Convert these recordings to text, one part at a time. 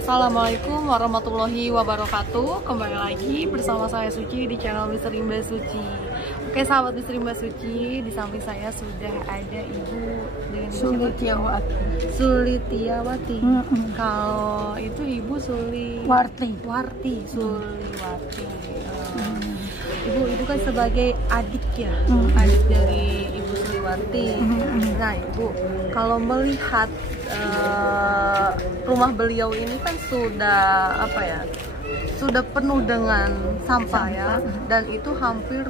Assalamualaikum warahmatullahi wabarakatuh. Kembali lagi bersama saya Suci di channel Misteri Mbak Suci. Oke sahabat Misteri Mbak Suci, di samping saya sudah ada Ibu dengan Sulitiawati. Sulitiawati. Kalau itu Ibu Suliwarti. Suliwarti. Ibu itu kan sebagai adik ya, adik dari Ibu Suliwarti. Nah Ibu, kalau melihat rumah beliau ini kan sudah sudah penuh dengan sampah ya, dan itu hampir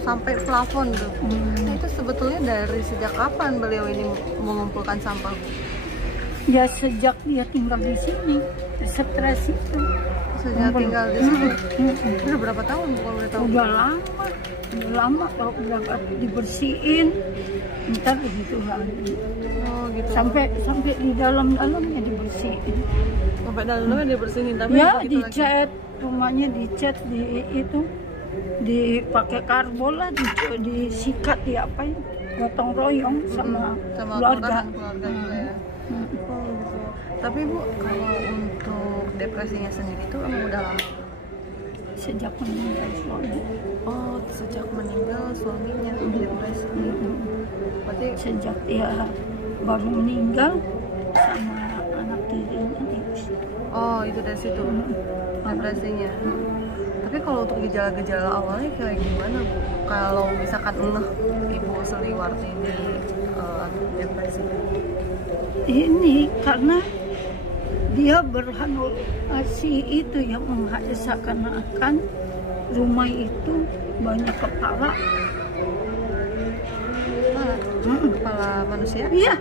sampai plafon tuh. Nah, itu sebetulnya dari sejak kapan beliau ini mengumpulkan sampah, Bu? Ya sejak dia tinggal di sini, stres itu. Sejak tinggal di sini. Udah berapa tahun kalau boleh tahu? Udah lama kalau udah gak dibersihin, ntar begitu lagi. Oh gitu. Sampai di dalamnya dibersihin. Sampai dalamnya dibersihin, tapi ya gitu dicat, rumahnya dicat, dipakai karbol lah, disikat, diapain, gotong royong sama keluarga juga ya. Oh gitu. Tapi Bu, kalau untuk depresinya sendiri itu emang udah lama? Sejak meninggal suami. Oh, sejak meninggal suaminya depresi. Berarti sejak dia baru meninggal sama anak tirinya itu. Oh, itu dari situ depresinya. Tapi kalau untuk gejala-gejala awalnya kayak gimana, Bu? Kalau misalkan Ibu Suliwarti ini depresi? Ini karena dia berhalusinasi itu yang seakan-akan rumah itu banyak kepala. Kepala manusia? Iya.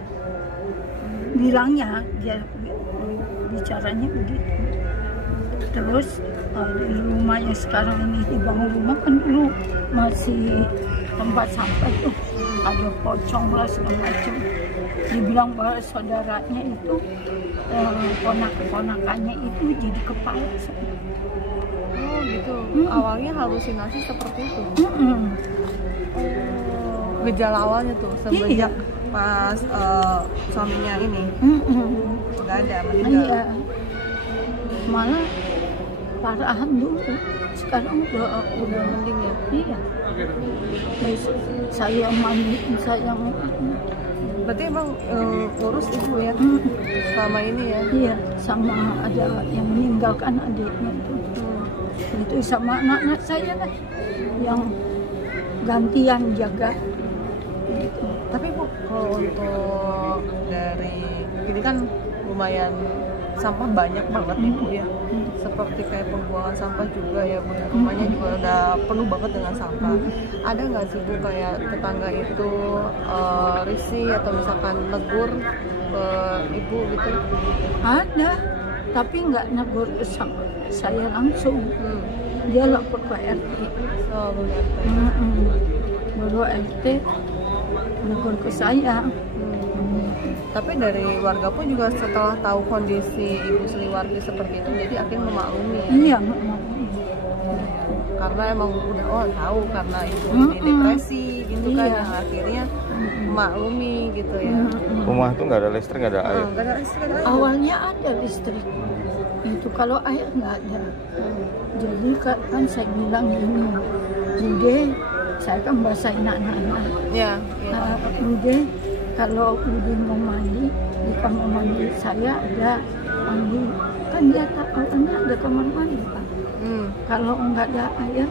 Bilangnya dia bicaranya begitu. Terus di rumahnya sekarang ini dibangun rumah kan dulu masih tempat sampah tuh, ada pocong lah segala macam. Dibilang bahwa saudaranya itu ponakannya itu jadi kepala. Oh gitu. Awalnya halusinasi seperti itu. Gejala awalnya tuh semenjak pas suaminya ini udah ada meninggal. Iya. Malah parahan dulu, sekarang udah mending ya. Iya. Saya mandi, saya berarti emang urus Ibu ya selama ini ya? Iya, sama ada yang meninggalkan adiknya tuh. Itu sama anak-anak saya lah yang gantian jaga. Gitu. Tapi Bu, kalau untuk dari ini kan lumayan sampah banyak banget nih Bu ya. Seperti kayak pembuangan sampah juga ya Bu. Rumahnya juga udah penuh banget dengan sampah. Ada nggak sih Bu kayak tetangga itu risih atau misalkan negur ke Ibu gitu? Ada, tapi nggak negur ke saya langsung. Dia lapor ke RT. Oh, RT. Baru RT negur ke saya. Tapi dari warga pun juga setelah tahu kondisi Ibu Suliwarti seperti itu, jadi akhirnya memaklumi ya? Iya, karena emang udah tahu karena Ibu ini depresi gitu kan, yang akhirnya memaklumi gitu ya. Rumah itu nggak ada listrik, nggak ada air? Nggak ada listrik, awalnya ada listrik, itu kalau air nggak ada. Jadi kan saya bilang ini, Bude, saya kan bahasain anak-anak. Ya. Bude, kalau Bude mau mandi di kamar mandi saya ada mandi, kan dia tahu ada kamar mandi Pak. Kalau nggak ada air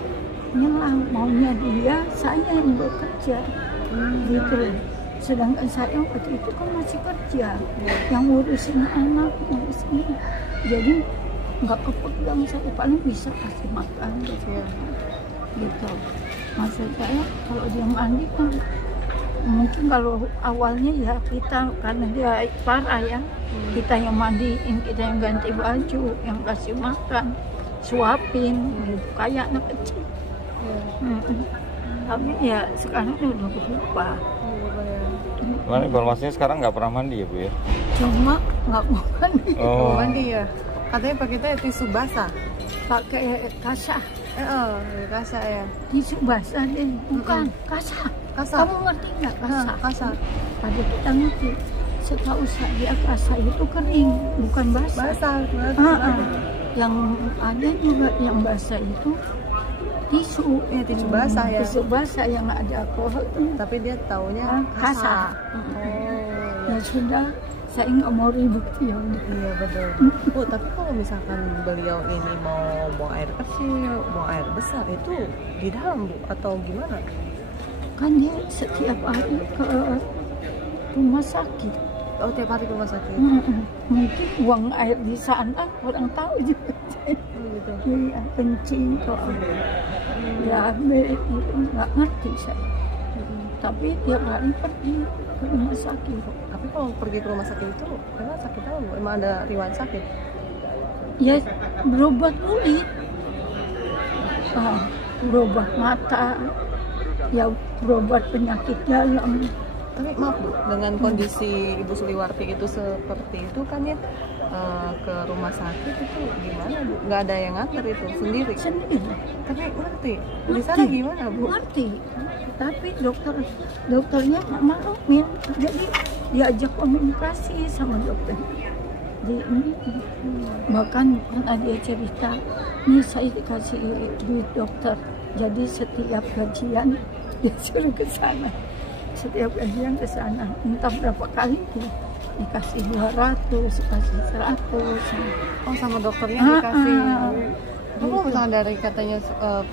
nyelang, maunya dia saya yang bekerja gitu. Sedangkan saya waktu itu kan masih kerja, yang ngurusin anak, ngurusin, jadi nggak kepegang, saya paling bisa kasih makan gitu. Maksud saya kalau dia mandi kan mungkin kalau awalnya ya kita karena dia parah ya, kita yang mandiin, kita yang ganti baju, yang kasih makan, suapin gitu kayak anak kecil. Tapi ya sekarang udah berubah. Mana informasinya sekarang nggak pernah mandi ya Bu ya? Cuma nggak mau mandi. Oh, mandi ya. Katanya pakai tisu basah. Pakai kasah. Kasah ya. Tisu basah deh. Bukan kasah. Kasar. Kamu ngerti nggak kasah? Kasar. Ada kita ngerti. setahu saya kasa itu kering, bukan basah. Yang ada juga yang basah itu tisu, tisu basah ya. Tisu basah yang ada alkohol tuh. Tapi dia taunya kasa. Ya sudah, saya nggak mau ribut ya. Iya betul. Oh tapi kalau misalkan beliau ini mau buang air kecil, buang air besar itu di dalam Bu atau gimana? Kan dia setiap hari ke rumah sakit. Oh tiap hari ke rumah sakit. Mungkin buang air di sana kurang tahu juga. Gitu. Iya, kencing kok. Ya, itu nggak ngerti saya. Tapi tiap hari pergi ke rumah sakit. Tapi kalau pergi ke rumah sakit itu memang sakit apa Bu? Emang ada riwayat sakit? Ya berobat kulit, berobat mata, ya berobat penyakit dalam. Tapi maaf Bu, dengan kondisi Ibu Suliwarti itu seperti itu kan ya, ke rumah sakit itu gimana Bu? Nggak ada yang nganter itu sendiri? Sendiri. Tapi ngerti? Di sana gimana Bu? Ngerti. Tapi dokternya nggak maklumin, jadi diajak komunikasi sama dokter. Bahkan pernah dia cerita, nih saya dikasih duit dokter, jadi setiap gajian dia suruh ke sana. Setiap gajian ke sana, entah berapa kali tuh dikasih 200, dikasih 100. Oh sama dokternya dikasih. Kalau misalnya dari katanya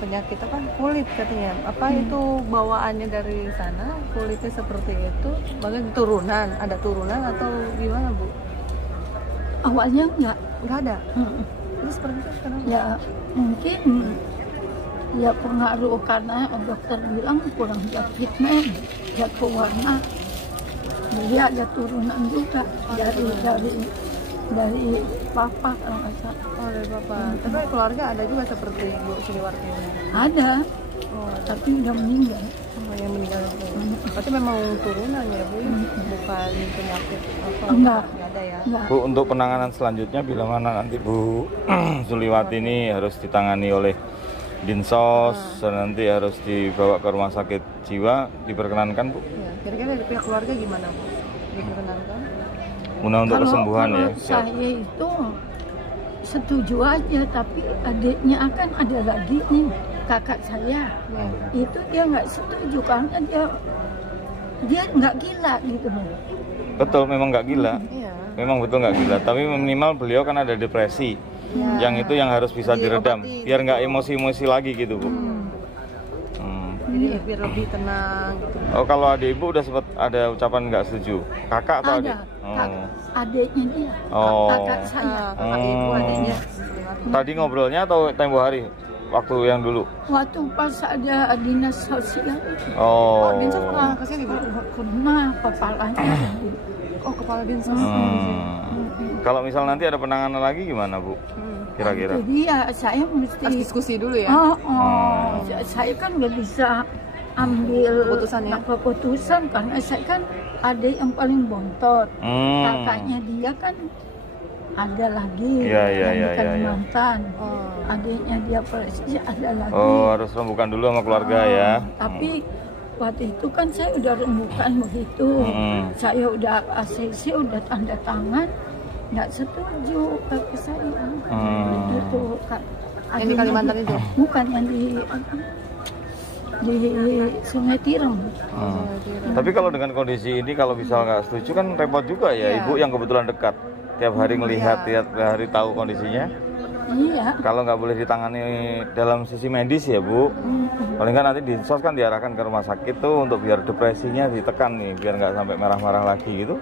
penyakit apa kulit katanya, apa itu bawaannya dari sana kulitnya seperti itu, bahkan turunan, ada turunan atau gimana Bu? Awalnya nggak ada. Terus seperti itu sekarang? Ya mungkin ya pengaruh karena dokter bilang kurang treatment, jatuh warna. Jadi ada turunan juga dari papa kalau nggak salah. Oh dari papa. Tapi keluarga ada juga seperti Bu Suliwarti ini? Ada. Oh, tapi udah meninggal. Oh yang meninggal itu. Berarti memang turunan ya Bu, bukan penyakit apa? Enggak ada ya. Enggak. Bu, untuk penanganan selanjutnya bila mana nanti Bu Suliwarti ini harus ditangani oleh Dinsos, nanti harus dibawa ke rumah sakit jiwa, diperkenankan Bu? Ya, kira-kira dari pihak keluarga gimana Bu? Diperkenankan? Guna untuk kesembuhan ya? Saya itu setuju aja, tapi adiknya akan ada lagi nih, kakak saya. Itu dia nggak setuju karena dia nggak gila gitu. Betul, memang nggak gila. Iya. Memang betul nggak gila, tapi minimal beliau kan ada depresi. Yang itu yang harus bisa diredam, biar nggak emosi-emosi lagi gitu Bu. Jadi biar lebih tenang gitu. Oh kalau adik Ibu udah sempat ada ucapan nggak setuju? Kakak atau adik? Adiknya dia, kakak saya. Kakak Ibu adiknya. Tadi ngobrolnya atau tempo hari? Waktu yang dulu? Waktu pas ada dinas sosial. Oh. Dinsos pernah kesini Bu? Pernah, kepalanya. Oh kepala dinsos. Kalau misal nanti ada penanganan lagi gimana Bu? Kira-kira? Jadi ya saya mesti harus diskusi dulu ya. Saya kan nggak bisa ambil keputusan karena saya kan ada yang paling bontot. Kakaknya dia kan ada lagi yang di Kalimantan. Adiknya dia Polisi ada lagi. Oh harus rembukan dulu sama keluarga ya. Tapi waktu itu kan saya udah rembukan begitu. Saya udah ACC, udah tanda tangan. Nggak setuju kakak saya. Itu yang di Kalimantan itu? Bukan, yang di Sungai Tireng. Tapi kalau dengan kondisi ini kalau misal nggak setuju kan repot juga ya. Ibu yang kebetulan dekat tiap hari melihat, tiap hari tahu kondisinya. Iya. Kalau nggak boleh ditangani dalam sisi medis ya Bu, paling kan nanti Dinsos kan diarahkan ke rumah sakit tuh untuk biar depresinya ditekan nih, biar nggak sampai marah-marah lagi gitu.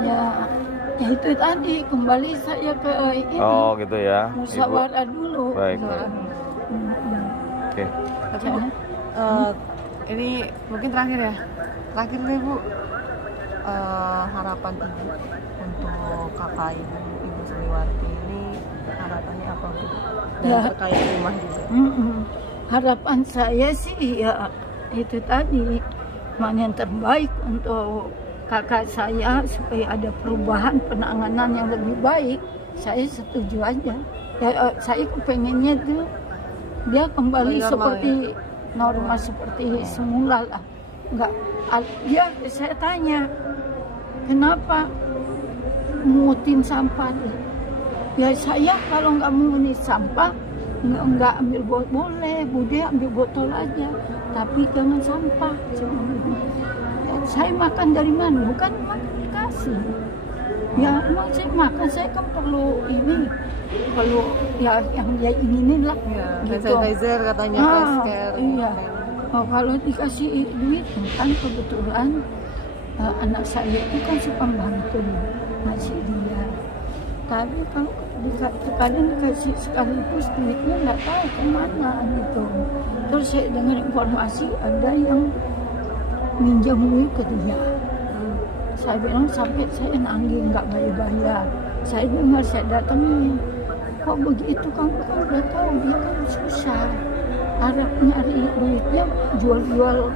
Ya itu tadi kembali saya ke ini. Oh gitu ya. Musyawarah dulu. Baik. Oke. Tapi Bu, ini mungkin terakhir ya. Terakhir nih Bu, harapan Ibu untuk kakak Ibu Suliwarti ini harapannya apa Bu? Dan terkait rumah juga. Harapan saya sih ya itu tadi, mana yang terbaik untuk kakak saya supaya ada perubahan penanganan yang lebih baik. Saya setuju aja. Ya, saya kepengennya tuh dia kembali normal, seperti normal seperti semula lah. Enggak, dia saya tanya kenapa mungutin sampah? Ya saya kalau nggak mengunit sampah, nggak ambil botol, boleh, Bude ambil botol aja, tapi jangan sampah. Ya, saya makan dari mana? Bukan makan dikasih. Ya emang saya makan, saya kan perlu ini, perlu ya yang dia inginin lah. Ya, gitu. sanitizer katanya, face care. Iya. Oh, kalau dikasih duit kan kebetulan anak saya itu kan si pembantu masih dia. Tapi kalau kadang dikasih sekaligus duitnya nggak tahu kemana gitu. Terus saya dengar informasi ada yang minjam duit ke dia. Saya bilang sampai saya nangis nggak bayar. Saya dengar, saya datangin. Kok begitu, kamu kan udah tahu dia kan susah. Harap nyari duitnya jual-jual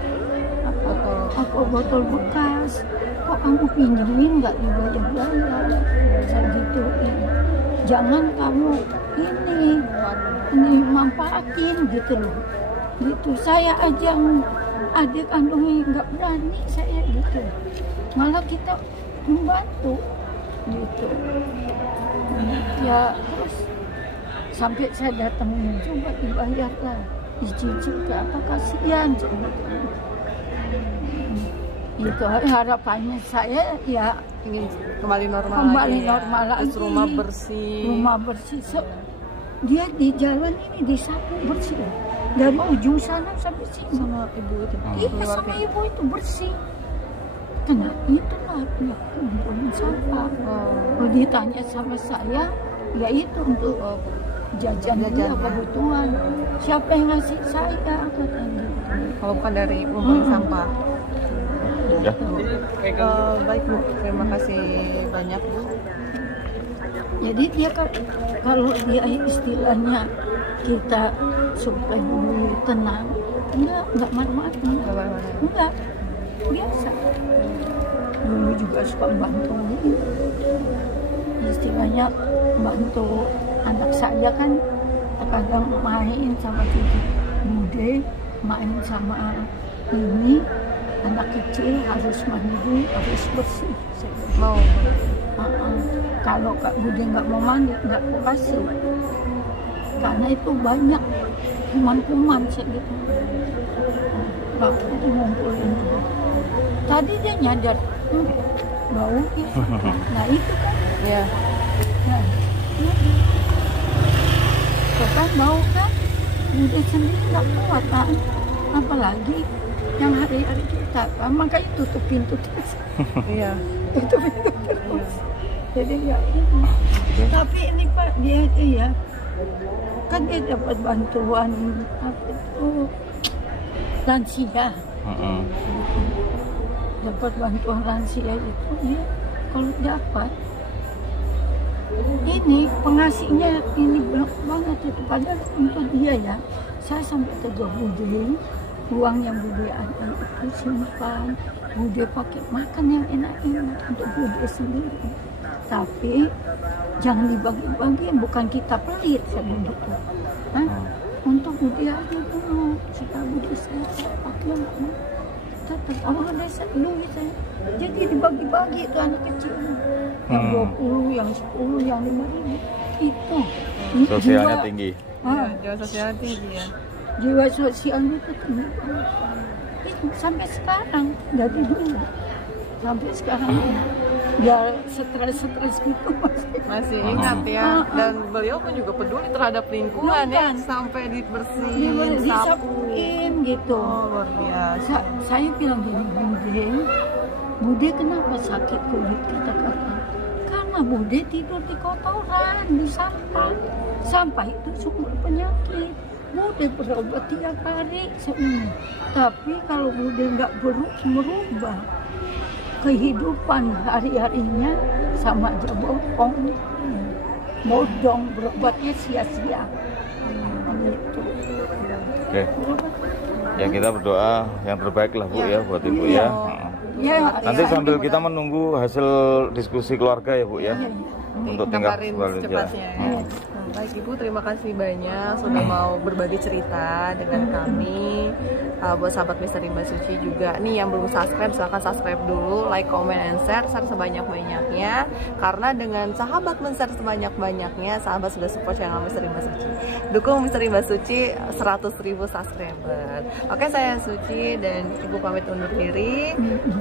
botol bekas. Kok kamu pinjemin nggak dibayar-bayar? Saya gituin. Jangan kamu ini manfaatin gitu loh. Gitu saya aja adik kandungnya nggak berani saya gitu. Malah kita membantu gitu. Ya terus sampai saya datang coba dibayar lah, dicicil ke apa, kasihan itu harapannya saya ya Ingin kembali normal kembali lagi, normal ya. Terus lagi. rumah bersih. Dia di jalan ini disapu bersih dari ujung sana sampai sini Sama ibu itu. iya sama ibu itu bersih. Nah itulah ya kumpulin sampah. Kalau ditanya sama saya, ya itu untuk jajan dia kebutuhan. Siapa yang ngasih saya katanya. Kalau bukan dari ngumpulin sampah. Ya. Baik Bu, terima kasih banyak Bu. Jadi dia kalau dia istilahnya kita supaya dulu tenang, enggak marah-marah, enggak biasa. Dulu juga suka bantu, istilahnya bantu anak saya kan kadang main sama cucu Bude, main sama ini anak kecil harus mandi, harus bersih. Mau Kalau Kak Bude nggak mau mandi, nggak aku kasih. Karena itu banyak kuman-kuman segitu. Waktu itu ngumpulin. Tadi dia nyadar, bau gitu. Nah itu kan. ya. Nah, kan bau kan. Bude sendiri nggak kuat kan. Apalagi yang hari-hari kita. Makanya tutup pintu terus. Iya. Tutup pintu terus. Jadi nggak ini. Tapi ini Pak, dia ya kan dia dapat bantuan apa itu lansia. Dapat bantuan lansia itu dia kalau dapat ini pengasihnya ini banyak banget itu, padahal untuk dia ya saya sampai tegur Bude, uang yang Bude ada itu simpan, Bude pakai makan yang enak-enak untuk Bude sendiri. Tapi jangan dibagi-bagiin, bukan kita pelit sebelum itu. Untuk Bude aja dulu, supaya Bude sehat, pakai tetap awal desa dulu saya. Jadi dibagi-bagi itu anak kecil. Yang 20, yang 10, yang 5.000 itu. Sosialnya tinggi. Jiwa sosial tinggi ya. Jiwa sosialnya itu tinggi. Itu sampai sekarang dari dulu sampai sekarang ya stres gitu Masih ingat ya. Dan beliau pun juga peduli terhadap lingkungan ya, sampai dibersihin, sapu. disapuin gitu. Luar biasa. Saya bilang gini, Bude kenapa sakit kulit kata-kata? Karena Bude tidur di kotoran, di sampah. Sampah itu sumber penyakit. Bude berobat 3 hari seminggu. Tapi kalau Bude nggak merubah kehidupan hari-harinya, sama aja bohong. Bodong, berobatnya sia-sia. Gitu. Oke. Ya kita berdoa yang terbaik lah Bu ya buat Ibu ya. Ya, Nanti sambil kita menunggu hasil diskusi keluarga ya Bu ya. Untuk tingkat Kabarin secepatnya. secepatnya ya. Baik Ibu, terima kasih banyak sudah mau berbagi cerita dengan kami. buat sahabat Misteri Mbak Suci juga nih yang belum subscribe, silahkan subscribe dulu, like, comment, and share sebanyak-banyaknya, karena dengan sahabat men-share sebanyak-banyaknya, sahabat sudah support channel Misteri Mbak Suci. Dukung Misteri Mbak Suci 100.000 subscriber. Oke, saya Suci dan Ibu pamit undur diri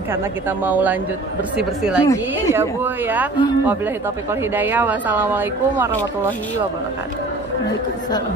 karena kita mau lanjut bersih-bersih lagi ya Bu ya. Wabillahi taufiq wal hidayah. Wassalamualaikum warahmatullahi wabarakatuh. Waalaikumsalam.